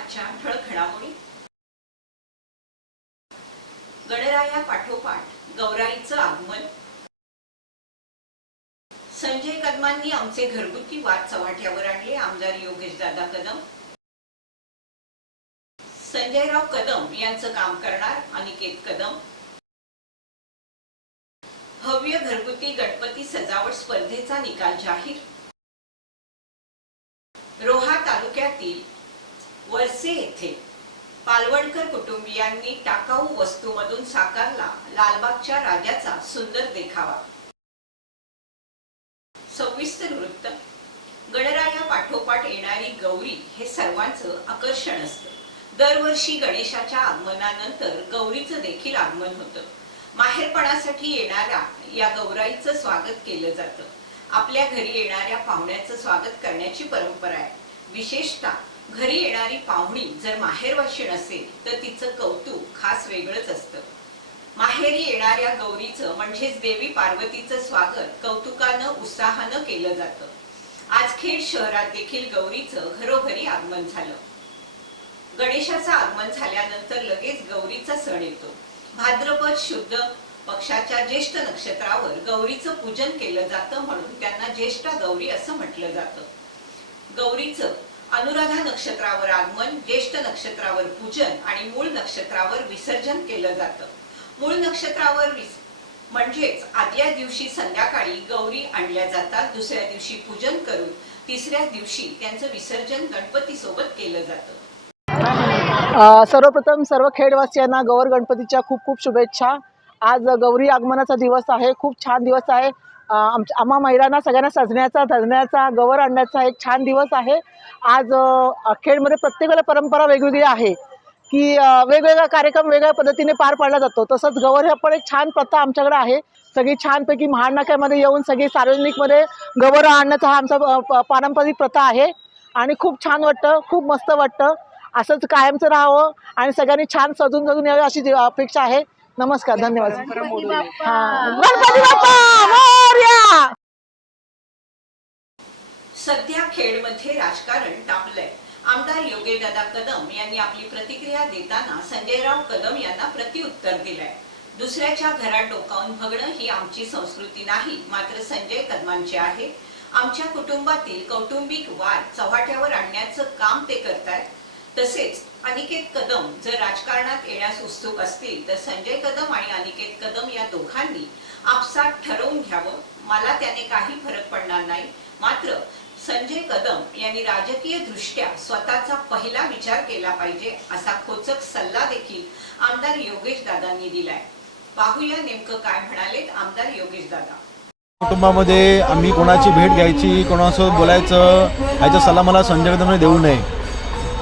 घडामोडी. गणराया पाठोपाठ गौराईचं आगमन. संजय कदमांनी आमचे घरगुती वाद चव्हाट्यावर आणले आमदार योगेश दादा कदम. संजयराव कदम यांचं काम करणार अनिकेत कदम. भव्य घरगुती गणपती सजावट स्पर्धेचा निकाल जाहीर. रोहा तालुक्यातील वरसे येथे पालवणकर कुटुंबियांनी टाकाऊ वस्तूमधून साकारला लालबागच्या राजाचा सुंदर देखावा. सविस्तर वृत्त. गणराया पाठोपाठ येणारी गौरी हे सर्वांचं आकर्षण असतं. दरवर्षी गणेशाच्या आगमनानंतर गौरीचं देखील आगमन होतं. माहेरपणासाठी येणाऱ्या या गौराईचं स्वागत केलं जातं. आपल्या घरी येणाऱ्या पाहुण्याचं स्वागत करण्याची परंपरा आहे. विशेषतः घरी येणारी पाहुणी जर माहेरवाशी नसेल तर तिचं कौतुक खास वेगळंच असतं. माहेरी येणाऱ्या गौरीचं म्हणजेच देवी पार्वतीचं स्वागत कौतुकानं उत्साहानं केलं जातं. आजखेड शहरात देखील गौरीचं घरोघरी आगमन झालं. गणेशाचं आगमन झाल्यानंतर लगेच गौरीचा सण येतो. भाद्रपद शुद्ध पक्षाच्या ज्येष्ठ नक्षत्रावर गौरीचं पूजन केलं जातं म्हणून त्यांना ज्येष्ठा गौरी असं म्हटलं जातं. गौरीचं अनुराधा नक्षत्रावर आगमन ज्येष्ठ नक्षत्रावर पूजन आणि मूळ नक्षत्रावर विसर्जन केलं जातं. मूळ नक्षत्रावर म्हणजेच आदल्या दिवशी संध्याकाळी गौरी आणल्या जातात दुसऱ्या दिवशी पूजन करून तिसऱ्या दिवशी त्यांचं विसर्जन गणपती सोबत केलं जातं. सर्वप्रथम सर्व खेडवासियांना गौर गणपतीच्या खूप खूप शुभेच्छा. आज गौरी आगमनाचा दिवस आहे खूप छान दिवस आहे. आमच्या आम्हा महिलांना सगळ्यांना सजण्याचा धजण्याचा गवर आणण्याचा एक छान दिवस आहे. आज अखेरमध्ये प्रत्येकाला परंपरा वेगवेगळी आहे की वेगवेगळा कार्यक्रम वेगळ्या पद्धतीने पार पाडला जातो. तसंच गवर हा पण एक छान प्रथा आमच्याकडे आहे. सगळी छानपैकी महानाक्यामध्ये येऊन सगळी सार्वजनिकमध्ये गवर आणण्याचा हा आमचा प- पारंपरिक प्रथा आहे. आणि खूप छान वाटतं खूप मस्त वाटतं. असंच कायमचं राहावं आणि सगळ्यांनी छान सजून सजून यावं अशी अपेक्षा आहे. नमस्कार धन्यवाद. हा. गणपती बाप्पा. मोरया! सध्या खेडमध्ये राजकारण तापलंय. आमदार योगेशदादा कदम यांनी आपली प्रतिक्रिया देताना संजयराव कदम यांना प्रत्युत्तर दिलंय. दुसऱ्याच्या घरात डोकावून बघणं ही आमची संस्कृती नाही मात्र संजय कदमांची आहे. आमच्या कुटुंबातील कौटुंबिक वाद चव्हाट्यावर आणण्याचं काम ते करतायत. तसेच अनिकेत कदम जर राजकारणात येण्यास उत्सुक असतील तर संजय कदम आणि अनिकेत कदम या दोघांनी आपसात ठरवून घ्यावं. मला त्याने काही फरक पडणार नाही. मात्र संजय कदम यांनी राजकीय दृष्ट्या स्वतःचा पहिला विचार केला पाहिजे असा खोचक सल्ला देखील आमदार योगेश दादांनी दिलाय. पाहूया नेमकं काय म्हणालेत आमदार योगेश दादा. कुटुंबामध्ये आम्ही कोणाची भेट घ्यायची कोणासोबत बोलायचं ह्याचा सल्ला मला संजय कदमने देऊ नये.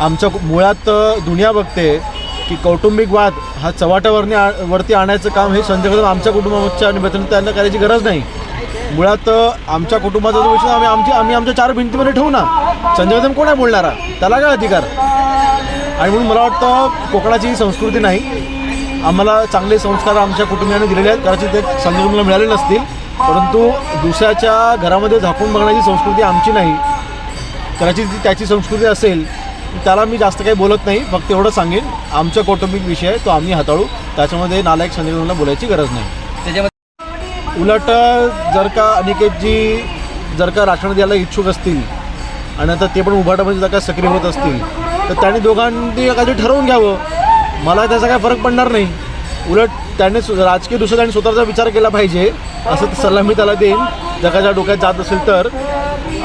आमच्या मुळात दुनिया बघते की कौटुंबिक वाद हा चव्हाट्यावरनी आ वरती आणायचं काम हे संजय कदम आमच्या कुटुंबाच्या निमित्ताने त्यांना करायची गरज नाही. मुळात आमच्या कुटुंबाचा जो विषय आम्ही आमची आम्ही आमच्या चार भिंतीमध्ये ठेवू ना. संजय कदम कोण आहे बोलणारा? त्याला काय अधिकार? आणि म्हणून मला वाटतं कोकणाची ही संस्कृती नाही. आम्हाला चांगले संस्कार आमच्या कुटुंबियांनी दिलेले आहेत. कदाचित ते संजय कदमला मिळाले नसतील. परंतु दुसऱ्याच्या घरामध्ये झाकून बघण्याची संस्कृती आमची नाही. कदाचित ती त्याची संस्कृती असेल त्याला मी जास्त काही बोलत नाही फक्त एवढं सांगेन. आमचा कौटुंबिक विषय आहे तो आम्ही हाताळू. त्याच्यामध्ये नालायक संजय बोलायची गरज नाही. उलट जर का अनिकेतजी जर का राखण द्यायला इच्छुक असतील आणि आता ते पण उभाटामध्ये जर का सक्रिय होत असतील तर त्यांनी दोघांनी काहीतरी ठरवून घ्यावं. मला त्याचा काय फरक पडणार नाही. उलट त्याने राजकीय दुसरं आणि स्वतःचा विचार केला पाहिजे. असं सल्ला मी त्याला देईन. त्या डोक्यात जात असेल तर.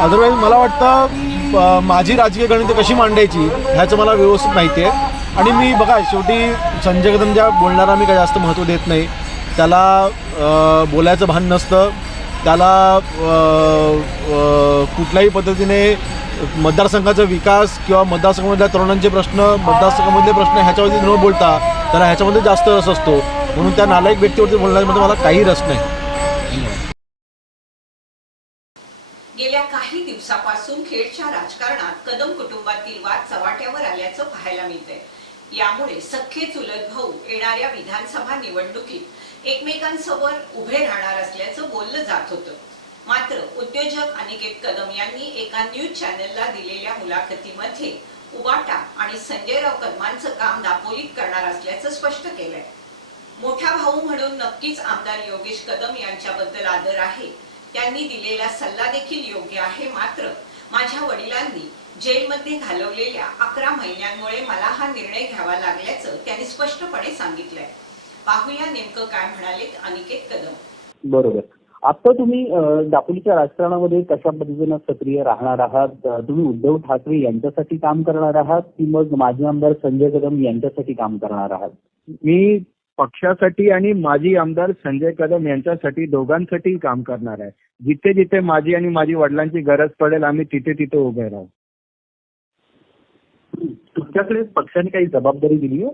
अदरवाईज मला वाटतं माझी राजकीय गणितं कशी मांडायची ह्याचं मला व्यवस्थित माहिती आहे. आणि मी बघा शेवटी संजय कदम ज्या बोलणारा मी काही जास्त महत्त्व देत नाही. त्याला बोलायचं भान नसतं. त्याला कुठल्याही पद्धतीने मतदारसंघाचा विकास किंवा मतदारसंघामधल्या तरुणांचे प्रश्न मतदारसंघामधले प्रश्न ह्याच्यावरती न बोलता त्याला ह्याच्यामध्ये जास्त रस असतो. म्हणून त्या नालायक व्यक्तीवरती बोलण्यामध्ये मला काही रस नाही गेल्या काही दिवसापासून खेडच्या राजकारणात कदम कुटुंबातील वाद चव्हाट्यावर आल्याचं पाहायला मिळतंय. यामुळे सख्खे चुलत भाऊ येणाऱ्या विधानसभा निवडणुकीत एकमेकांसमोर उभे राहणार असल्याचं बोललं जात होतं. मात्र उद्योजक अनिकेत कदम यांनी एका न्यूज चॅनलला दिलेल्या मुलाखतीमध्ये उबाटा आणि संजयराव कदमांचं काम दापोलीत करणार असल्याचं स्पष्ट केलंय. मोठा भाऊ म्हणून नक्कीच आमदार योगेश कदम यांच्याबद्दल आदर आहे. त्यांनी दिलेला सल्ला देखील योग्य आहे. मात्र माझ्या वडिलांनी जेलमध्ये घालवलेल्या अकरा महिन्यांमुळे मला हा निर्णय घ्यावा लागल्याचं त्यांनी स्पष्टपणे सांगितलंय. पाहूया नेमकं काय म्हणालेत अनिकेत कदम. बरोबर. आता तुम्ही दापोलीच्या राजकारणामध्ये कशा पद्धतीनं सक्रिय राहणार आहात? तुम्ही उद्धव ठाकरे यांच्यासाठी काम करणार आहात की मग माजी आमदार संजय कदम यांच्यासाठी काम करणार आहात? मी पक्षासाठी आणि माजी आमदार संजय कदम यांच्यासाठी दोघांसाठी काम करणार आहे. जिथे जिथे माझी आणि माझी वडिलांची गरज पडेल आम्ही तिथे तिथे उभे राहू. तुमच्याकडे पक्षाने काही जबाबदारी दिली आहे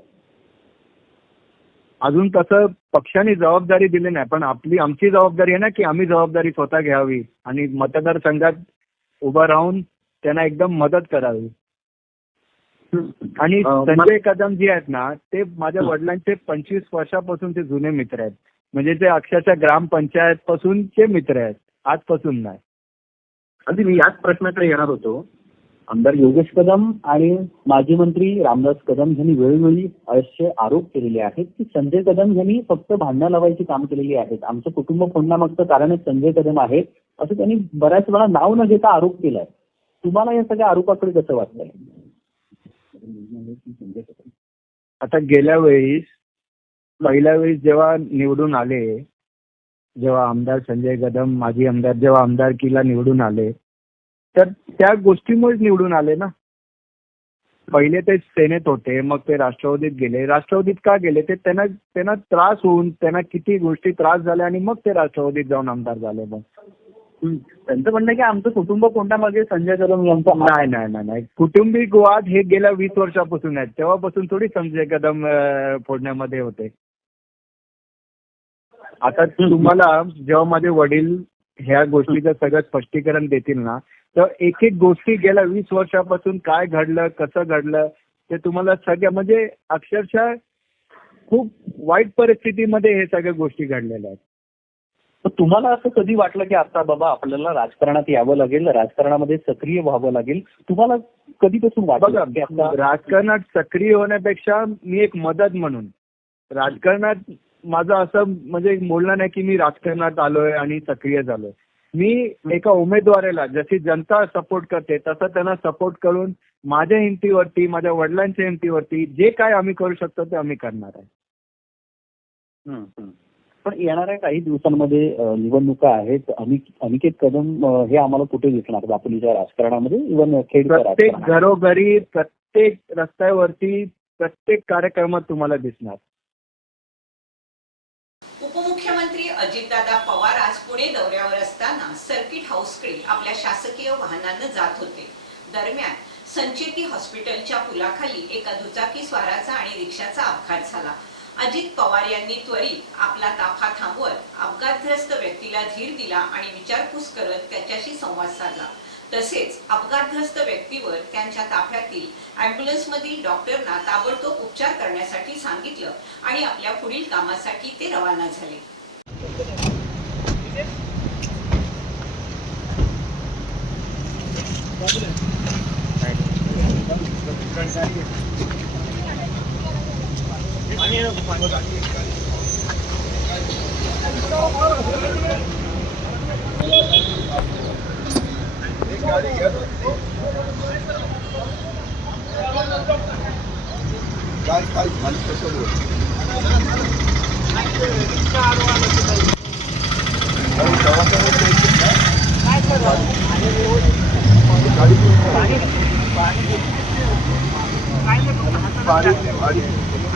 अजून तसं पक्षाने जबाबदारी दिली नाही पण आपली आमची जबाबदारी आहे ना की आम्ही जबाबदारी स्वतः घ्यावी आणि मतदारसंघात उभं राहून त्यांना एकदम मदत करावी. आणि संजय कदम जे आहेत ना ते माझ्या. वडिलांचे पंचवीस वर्षापासून ते जुने मित्र आहेत. म्हणजे ते अक्षरशः ग्रामपंचायत पासूनचे मित्र आहेत. आजपासून नाही. अगदी मी याच प्रश्नाकडे येणार होतो. आमदार योगेश कदम आणि माजी मंत्री रामदास कदम यांनी वेळोवेळी असे आरोप केलेले आहेत की संजय कदम यांनी फक्त भांडणं लावायची काम केलेली आहेत. आमचं कुटुंब फोडण्यामागचं कारणच संजय कदम आहे असं त्यांनी बऱ्याच वेळा नाव न घेता आरोप केलाय. तुम्हाला या सगळ्या आरोपाकडे कसं वाटतंय? आता गेल्या वेळी पहिल्या वेळेस जेव्हा निवडून आले जेव्हा आमदार संजय कदम माजी आमदार जेव्हा आमदारकीला निवडून आले तर त्या गोष्टीमुळेच निवडून आले ना. पहिले ते सेनेत होते मग ते राष्ट्रवादीत गेले. राष्ट्रवादीत का गेले? ते त्यांना त्यांना त्रास होऊन त्यांना किती गोष्टी त्रास झाल्या आणि मग ते राष्ट्रवादीत जाऊन आमदार झाले मग त्यांचं म्हणणं की आमचं कुटुंब फोडण्यामागे संजय कदम यांचा नाही नाही नाही नाही. कुटुंबिक वाद हे गेल्या वीस वर्षापासून आहेत. तेव्हापासून थोडी संजय कदम फोडण्यामध्ये होते. आता तुम्हाला जेव्हा माझे वडील ह्या गोष्टीचं सगळं स्पष्टीकरण देतील ना तर एक एक गोष्टी गेल्या वीस वर्षापासून काय घडलं कसं घडलं ते तुम्हाला सगळ्या म्हणजे अक्षरशः खूप वाईट परिस्थितीमध्ये हे सगळ्या गोष्टी घडलेल्या आहेत. तुम्हाला असं कधी वाटलं की आता बाबा आपल्याला राजकारणात यावं लागेल राजकारणामध्ये सक्रिय व्हावं लागेल? तुम्हाला कधीपासून वाटलं राजकारणात सक्रिय होण्यापेक्षा मी एक मदत म्हणून राजकारणात माझं असं म्हणजे बोलणं नाही की मी राजकारणात आलोय आणि सक्रिय झालोय. मी एका उमेदवाराला जशी जनता सपोर्ट करते तसं त्यांना सपोर्ट करून माझ्या हिमतीवरती माझ्या वडिलांच्या हिमतीवरती जे काय आम्ही करू शकतो ते आम्ही करणार आहे. पण येणाऱ्या काही दिवसांमध्ये निवडणुका आहेत. अनिक- अनिकेत कदम हे आम्हाला कुठे दिसणार? दापोलीच्या राजकारणामध्ये इव्हन खेडच्या प्रत्येक घरोघरी प्रत्येक रस्त्यावरती प्रत्येक कार्यक्रमात तुम्हाला दिसणार. उपमुख्यमंत्री अजितदादा पवार आज पुणे दौऱ्यावर असताना सर्किट हाऊसकडे आपल्या शासकीय वाहनानं जात होते. दरम्यान संचेती हॉस्पिटलच्या पुलाखाली एका दुचाकी स्वाराचा आणि रिक्षाचा अपघात झाला. अजित पवार यांनी त्वरित आपला ताफा थांबवत अपघातग्रस्त व्यक्तीला धीर दिला आणि विचारपूस करत त्याच्याशी संवाद साधला. तसेच अपघातग्रस्त व्यक्तीवर त्यांच्या ताफ्यातील अँब्युलन्समधील डॉक्टरना ताबडतोब उपचार करण्यासाठी सांगितलं आणि आपल्या पुढील कामासाठी ते रवाना झाले. गाड़ी गाड़ी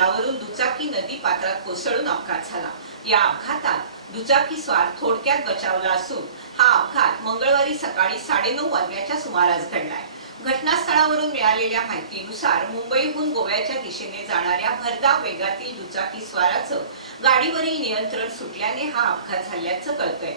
पुलावरून दुचाकी नदी पात्रात कोसळून अपघात झाला. या अपघातात दुचाकी स्वार थोडक्यात बचावला असून हा अपघात मंगळवारी सकाळी साडेनऊ वाजण्याच्या सुमारास घडलाय. घटनास्थळावरून मिळालेल्या माहितीनुसार मुंबईहून गोव्याच्या दिशेने जाणाऱ्या भरधाव वेगातील दुचाकी स्वाराचं गाडीवरील नियंत्रण सुटल्याने हा अपघात झाल्याचं कळतंय.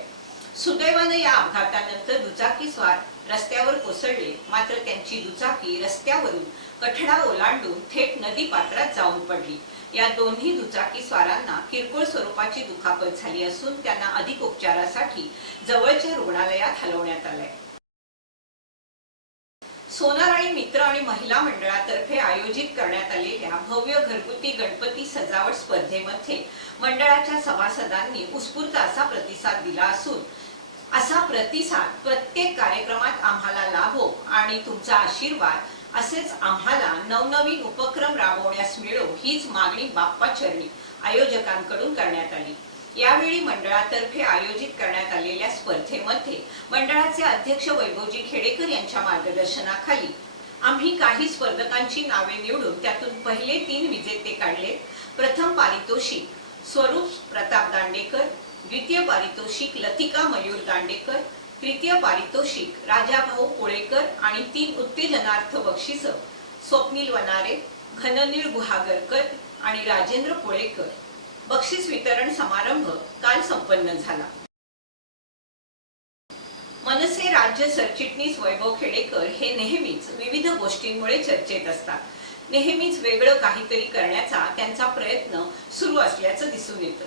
सुदैवानं या अपघातानंतर दुचाकी स्वार रस्त्यावर कोसळले मात्र त्यांची दुचाकी रस्त्यावरून कठडा ओलांडून थेट नदी पात्रात जाऊन पडली. या दोन्ही दुचाकी स्वारांना किरकोळ स्वरूपाची दुखापत झाली असून त्यांना अधिक उपचारासाठी जवळच्या रुग्णालयात हलवण्यात आलंय. सोनार आणि मित्र आणि महिला मंडळातर्फे आयोजित करण्यात आलेल्या भव्य घरगुती गणपती सजावट स्पर्धेमध्ये मंडळाच्या सभासदांनी उत्स्फूर्त असा प्रतिसाद दिला असून असा प्रतिसाद प्रत्येक कार्यक्रमात आम्हाला लाभो आणि तुमचा आशीर्वाद असेच आम्हाला नवनवीन उपक्रम राबवण्यास मिळो हीच मागणी बाप्पा चरणी आयोजकांकडून करण्यात आली. यावेळी मंडळातर्फे आयोजित करण्यात आलेल्या स्पर्धेमध्ये मंडळाचे अध्यक्ष वैभवजी खेडेकर यांच्या मार्गदर्शनाखाली आम्ही काही स्पर्धकांची नावे निवडून त्यातून पहिले तीन विजेते काढले. प्रथम पारितोषिक स्वरूप प्रताप दांडेकर द्वितीय पारितोषिक लतिका मयूर दांडेकर तृतीय पारितोषिक राजाभाऊ कोळेकर आणि तीन उत्तेजनार्थ बक्षिस स्वप्नील वनारे घननील गुहागरकर आणि राजेंद्र कोळेकर. बक्षीस वितरण समारंभ काल संपन्न झाला. मनसे राज्य सरचिटणीस वैभव खेडेकर हे नेहमीच विविध गोष्टींमुळे चर्चेत असतात. नेहमीच वेगळं काहीतरी करण्याचा त्यांचा प्रयत्न सुरू असल्याचं दिसून येतं.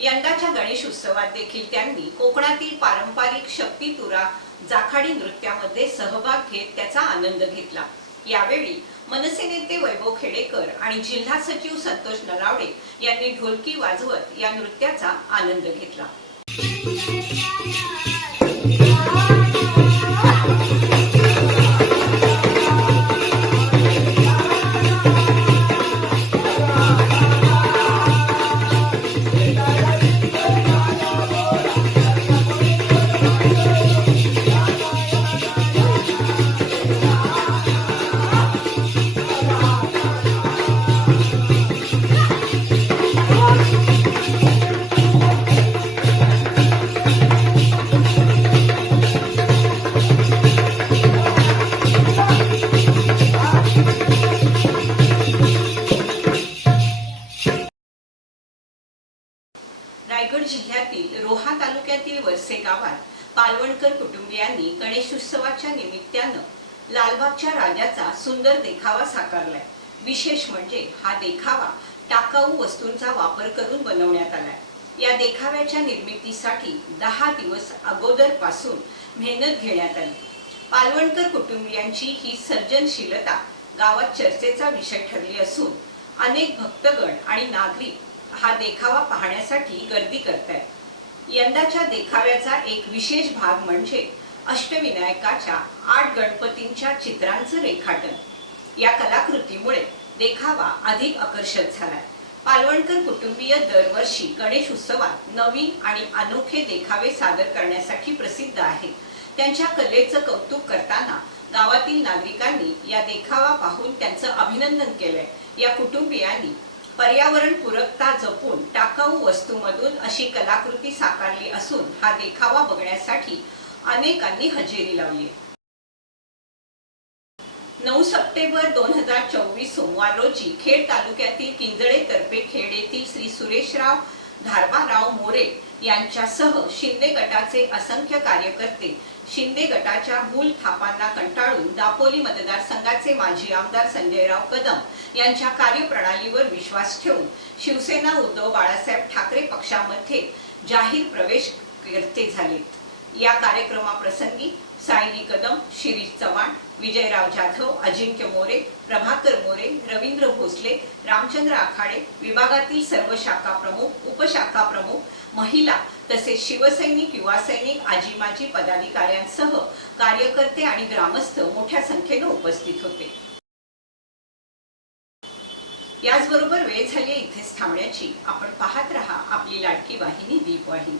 यंदाच्या गणेश उत्सवात देखील त्यांनी कोकणातील पारंपरिक शक्ती तुरा जाखाडी नृत्यामध्ये सहभाग घेत त्याचा आनंद घेतला. यावेळी मनसे नेते वैभव खेडेकर आणि जिल्हा सचिव संतोष नलावडे यांनी ढोलकी वाजवत या नृत्याचा आनंद घेतला. गणेशोत्सवाच्या निमित्तानं लालबागच्या राजाचा सुंदर देखावा साकारलाय. विशेष म्हणजे हा देखावा टाकाऊ वस्तूंचा वापर करून बनवण्यात आलाय. या देखाव्याच्या निर्मितीसाठी दहा दिवस अगोदरपासून मेहनत घेण्यात आली. पालवणकर कुटुंबियांची ही सर्जनशीलता गावात चर्चेचा विषय ठरली असून अनेक भक्तगण आणि नागरिक हा देखावा पाहण्यासाठी गर्दी करतायत. यंदाच्या देखाव्याचा एक विशेष भाग म्हणजे अष्टविनायकाच्या आठ गणपतींच्या चित्रांचं रेखाटन. या कलाकृतीमुळे देखावा अधिक आकर्षक झालाय. पालवणकर कुटुंबीय दरवर्षी गणेश उत्सवात नवीन आणि अनोखे देखावे सादर करण्यासाठी प्रसिद्ध आहेत त्यांच्या कलेचं कौतुक करताना गावातील नागरिकांनी या देखावा पाहून त्यांचं अभिनंदन केलंय. या कुटुंबियांनी पर्यावरण पूरकता जपून टाकाऊ वस्तूमधून अशी कलाकृती साकारली असून हा देखावा बघण्यासाठी अनेकांनी हजेरी लावली. नऊ सप्टेंबर दोन हजार चोवीस सोमवार रोजी खेड तालुक्यातील किंजळे तर्फे खेड येथील श्री सुरेशराव धारबाराव मोरे यांच्यासह शिंदे गटाचे असंख्य कार्यकर्ते शिंदे गटाच्या भूल थापांना कंटाळून दापोली मतदारसंघाचे माजी आमदार संजयराव कदम यांच्या कार्यप्रणालीवर विश्वास ठेवून शिवसेना उद्धव बाळासाहेब ठाकरे पक्षामध्ये जाहीर प्रवेश करते झालेत या कार्यक्रमाप्रसंगी सायली कदम शिरीष चव्हाण विजयराव जाधव अजिंक्य मोरे प्रभाकर मोरे रवींद्र भोसले रामचंद्र आखाडे विभागातील सर्व शाखा प्रमुख उपशाखा प्रमुख महिला तसेच शिवसैनिक युवा सैनिक आजी माजी पदाधिकाऱ्यांसह कार्यकर्ते आणि ग्रामस्थ मोठ्या संख्येने उपस्थित होते. याचबरोबर वेळ झाली इथेच थांबण्याची. आपण पाहत रहा आपली लाडकी वाहिनी दीप वाहिनी